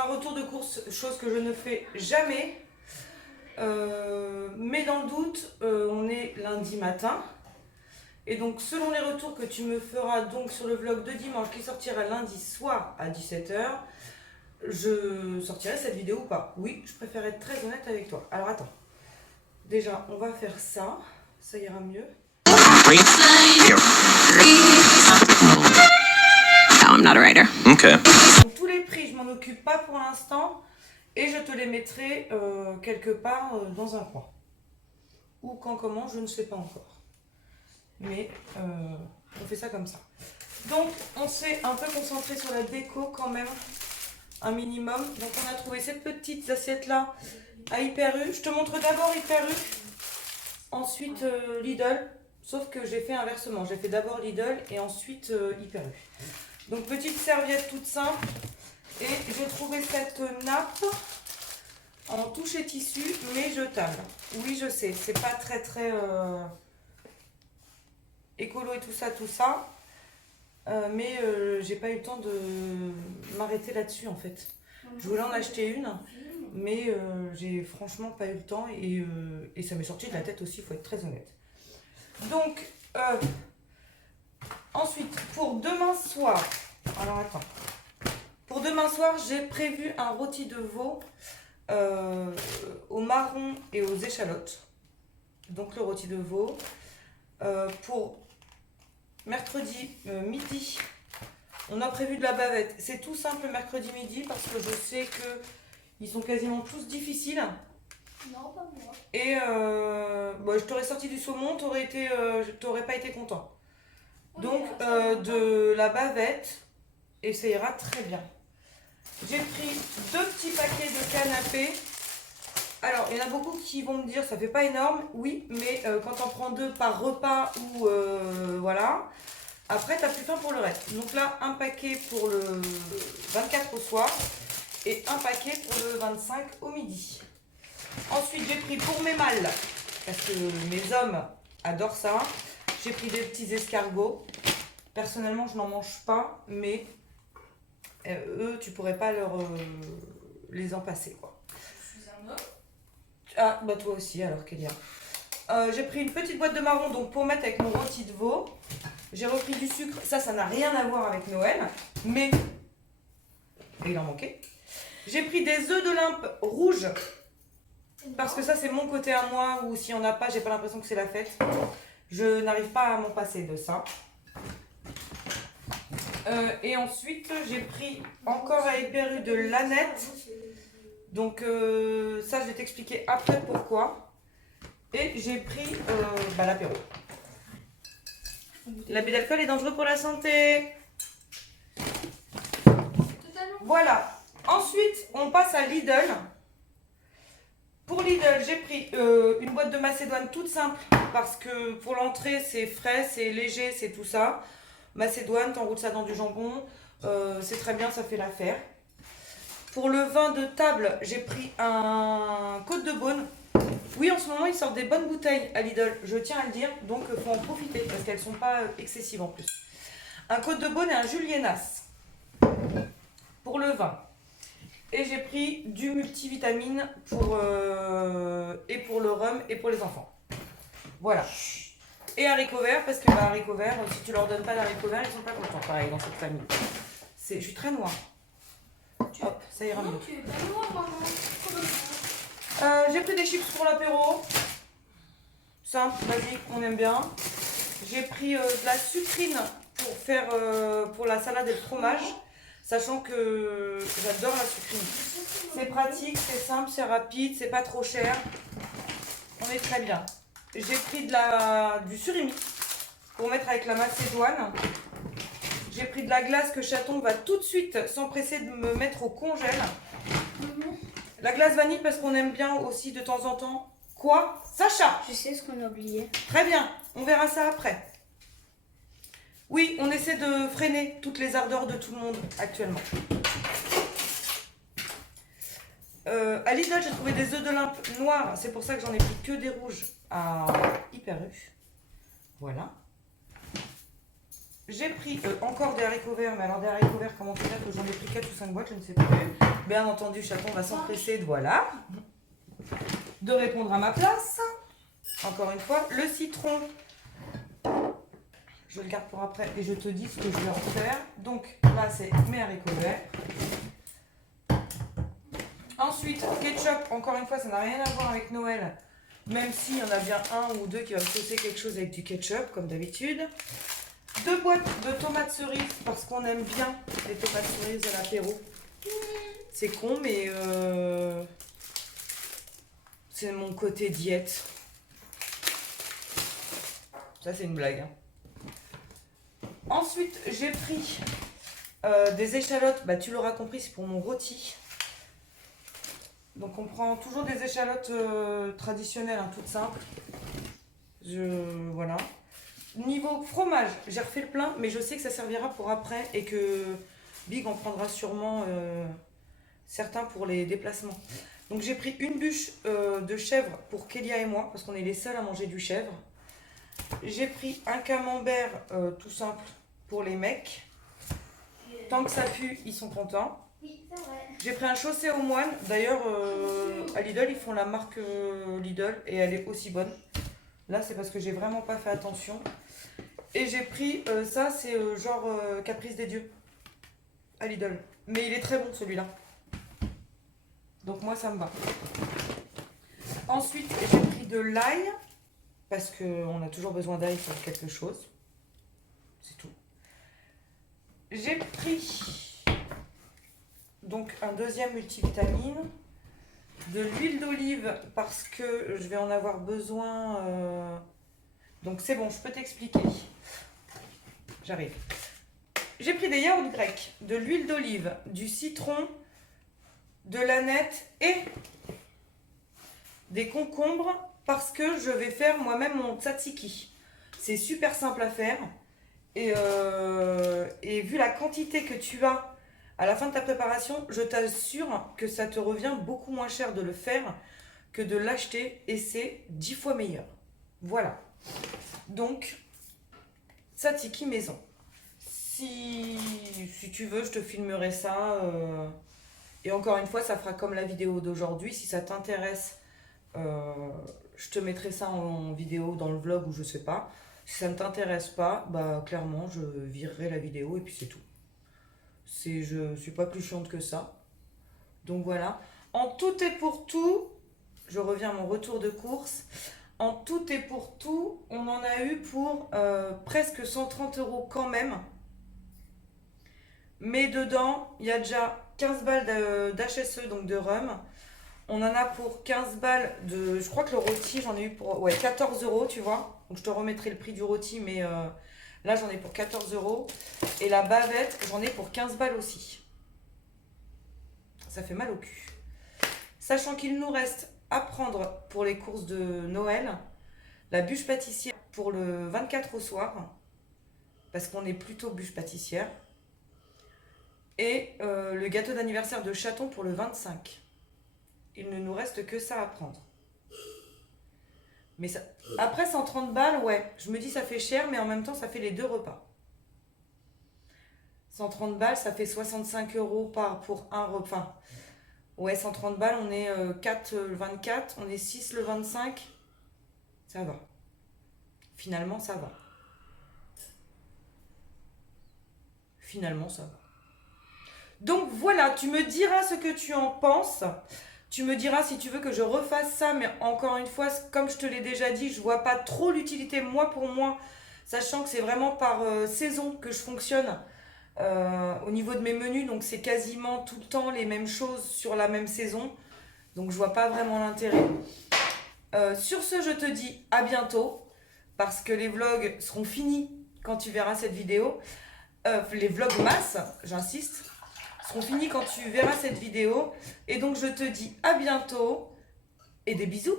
un retour de course, chose que je ne fais jamais. Mais dans le doute, on est lundi matin. Et donc selon les retours que tu me feras donc sur le vlog de dimanche qui sortira lundi soir à 17 h, je sortirai cette vidéo ou pas. Oui, je préfère être très honnête avec toi. Alors attends. Déjà, on va faire ça. Ça ira mieux. No, I'm not a writer. Okay. Donc, tous les prix, je m'en occupe pas pour l'instant. Et je te les mettrai quelque part dans un coin. Où, quand, comment, je ne sais pas encore. Mais on fait ça comme ça. Donc, on s'est un peu concentré sur la déco quand même. Un minimum. Donc, on a trouvé ces petites assiettes-là à Hyper U. Je te montre d'abord Hyper U. Ensuite, Lidl. Sauf que j'ai fait inversement. J'ai fait d'abord Lidl et ensuite Hyper U. Donc, petite serviette toute simple. Et j'ai trouvé cette nappe en touche tissu, mais jetable. Oui, je sais, c'est pas très écolo et tout ça. Mais j'ai pas eu le temps de m'arrêter là-dessus en fait. Je voulais en acheter une, mais j'ai franchement pas eu le temps et ça m'est sorti de la tête aussi, il faut être très honnête. Donc, ensuite, pour demain soir, alors attends. Pour demain soir, j'ai prévu un rôti de veau au marron et aux échalotes. Donc le rôti de veau. Pour mercredi midi, on a prévu de la bavette. C'est tout simple mercredi midi parce que je sais que ils sont quasiment tous difficiles. Non, pas moi. Et je t'aurais sorti du saumon, t'aurais pas été content. Oui, Donc de la bavette, et ça ira très bien. J'ai pris 2 petits paquets de canapés. Alors, il y en a beaucoup qui vont me dire, ça fait pas énorme. Oui, mais quand on prend 2 par repas ou voilà, après, tu n'as plus faim pour le reste. Donc là, un paquet pour le 24 au soir et un paquet pour le 25 au midi. Ensuite, j'ai pris pour mes mâles, parce que mes hommes adorent ça, j'ai pris des petits escargots. Personnellement, je n'en mange pas, mais eux, tu pourrais pas les en passer, quoi. Je suis un homme. Ah, bah toi aussi, alors, Kélia. J'ai pris une petite boîte de marron donc pour mettre avec mon rôti de veau. J'ai repris du sucre. Ça n'a rien à voir avec Noël, mais il en manquait. J'ai pris des œufs d'Olympe rouges, parce que ça, c'est mon côté à moi, ou s'il n'y en a pas, j'ai pas l'impression que c'est la fête. Je n'arrive pas à m'en passer de ça. Et ensuite, j'ai pris encore à Hyper U de l'aneth. Donc ça, je vais t'expliquer après pourquoi. Et j'ai pris l'apéro. L'abus d'alcool est dangereux pour la santé. Totalement. Voilà. Ensuite, on passe à Lidl. Pour Lidl, j'ai pris une boîte de macédoine toute simple. Parce que pour l'entrée, c'est frais, c'est léger, c'est tout ça. Macédoine, t'enroules ça dans du jambon. C'est très bien, ça fait l'affaire. Pour le vin de table, j'ai pris un Côte de Beaune. Oui, en ce moment, ils sortent des bonnes bouteilles à Lidl, je tiens à le dire, donc il faut en profiter parce qu'elles ne sont pas excessives en plus. Un Côte de Beaune et un Julienas pour le vin. Et j'ai pris du multivitamine et pour le rhum et pour les enfants. Voilà. Et haricots verts, parce que haricots verts, si tu leur donnes pas d'haricots verts, ils sont pas contents, pareil, dans cette famille. Je suis très noire. Hop, ça ira mieux. Non, tu es pas noire, maman. J'ai pris des chips pour l'apéro. Simple, basique, on aime bien. J'ai pris de la sucrine pour faire pour la salade et le fromage. Sachant que j'adore la sucrine. C'est pratique, c'est simple, c'est rapide, c'est pas trop cher. On est très bien. J'ai pris du surimi pour mettre avec la macédoine. J'ai pris de la glace que Chaton va tout de suite s'empresser de me mettre au congèle. La glace vanille parce qu'on aime bien aussi de temps en temps. Quoi? Sacha? Je sais ce qu'on a oublié. Très bien, on verra ça après. Oui, on essaie de freiner toutes les ardeurs de tout le monde actuellement. À Lidl, j'ai trouvé des œufs d'Olympe noirs. C'est pour ça que j'en ai pris que des rouges à Hyper U. Voilà. J'ai pris encore des haricots verts, mais alors des haricots verts, comment te dire que j'en ai pris 4 ou 5 boîtes, je ne sais plus. Bien entendu, Chaton va s'empresser de répondre à ma place. Encore une fois, le citron, je le garde pour après et je te dis ce que je vais en faire. Donc là, c'est mes haricots verts. Ensuite, ketchup, encore une fois, ça n'a rien à voir avec Noël. Même s'il y en a bien un ou deux qui va me saucer quelque chose avec du ketchup, comme d'habitude. 2 boîtes de tomates cerises, parce qu'on aime bien les tomates cerises à l'apéro. C'est con, mais c'est mon côté diète. Ça, c'est une blague. Ensuite, j'ai pris des échalotes. Bah, tu l'auras compris, c'est pour mon rôti. Donc, on prend toujours des échalotes traditionnelles, hein, toutes simples. Voilà. Niveau fromage, j'ai refait le plein, mais je sais que ça servira pour après et que Big en prendra sûrement certains pour les déplacements. Donc j'ai pris une bûche de chèvre pour Kélia et moi, parce qu'on est les seuls à manger du chèvre. J'ai pris un camembert tout simple pour les mecs. Tant que ça pue, ils sont contents. Oui, c'est vrai. J'ai pris un chaussé aux moines. D'ailleurs, à Lidl, ils font la marque Lidl et elle est aussi bonne. Là, c'est parce que j'ai vraiment pas fait attention. Et j'ai pris ça, c'est genre Caprice des dieux à Lidl. Mais il est très bon celui-là. Donc moi, ça me va. Ensuite, j'ai pris de l'ail. Parce qu'on a toujours besoin d'ail sur quelque chose. C'est tout. J'ai pris donc un deuxième multivitamine. De l'huile d'olive parce que je vais en avoir besoin. Donc c'est bon, je peux t'expliquer. J'arrive. J'ai pris des yaourts grecs, de l'huile d'olive, du citron, de l'aneth et des concombres parce que je vais faire moi-même mon tzatziki. C'est super simple à faire et vu la quantité que tu as à la fin de ta préparation, je t'assure que ça te revient beaucoup moins cher de le faire que de l'acheter et c'est 10 fois meilleur. Voilà. Donc, tzatziki maison. Si tu veux, je te filmerai ça. Et encore une fois, ça fera comme la vidéo d'aujourd'hui. Si ça t'intéresse, je te mettrai ça en vidéo dans le vlog ou je sais pas. Si ça ne t'intéresse pas, bah clairement, je virerai la vidéo et puis c'est tout. Je suis pas plus chiante que ça. Donc voilà. En tout et pour tout, je reviens à mon retour de course. En tout et pour tout, on en a eu pour presque 130 € quand même. Mais dedans, il y a déjà 15 balles d'HSE, donc de rhum. On en a pour 15 balles de... Je crois que le rôti, j'en ai eu pour 14 €, tu vois. Donc je te remettrai le prix du rôti, mais là j'en ai pour 14 €. Et la bavette, j'en ai pour 15 balles aussi. Ça fait mal au cul. Sachant qu'il nous reste à prendre pour les courses de Noël, la bûche pâtissière pour le 24 au soir, parce qu'on est plutôt bûche pâtissière, et le gâteau d'anniversaire de Chaton pour le 25. Il ne nous reste que ça à prendre. Mais ça... Après 130 balles, ouais, je me dis ça fait cher, mais en même temps ça fait les 2 repas. 130 balles, ça fait 65 € pour un repas. Ouais, 130 balles, on est 4 le 24, on est 6 le 25. Ça va. Finalement, ça va. Finalement, ça va. Donc voilà, tu me diras ce que tu en penses. Tu me diras si tu veux que je refasse ça, mais encore une fois, comme je te l'ai déjà dit, je vois pas trop l'utilité, moi pour moi, sachant que c'est vraiment par saison que je fonctionne au niveau de mes menus, donc c'est quasiment tout le temps les mêmes choses sur la même saison, donc je vois pas vraiment l'intérêt. Sur ce, je te dis à bientôt, parce que les vlogs seront finis quand tu verras cette vidéo. Les vlogs masse, j'insiste, seront finis quand tu verras cette vidéo. Et donc je te dis à bientôt et des bisous.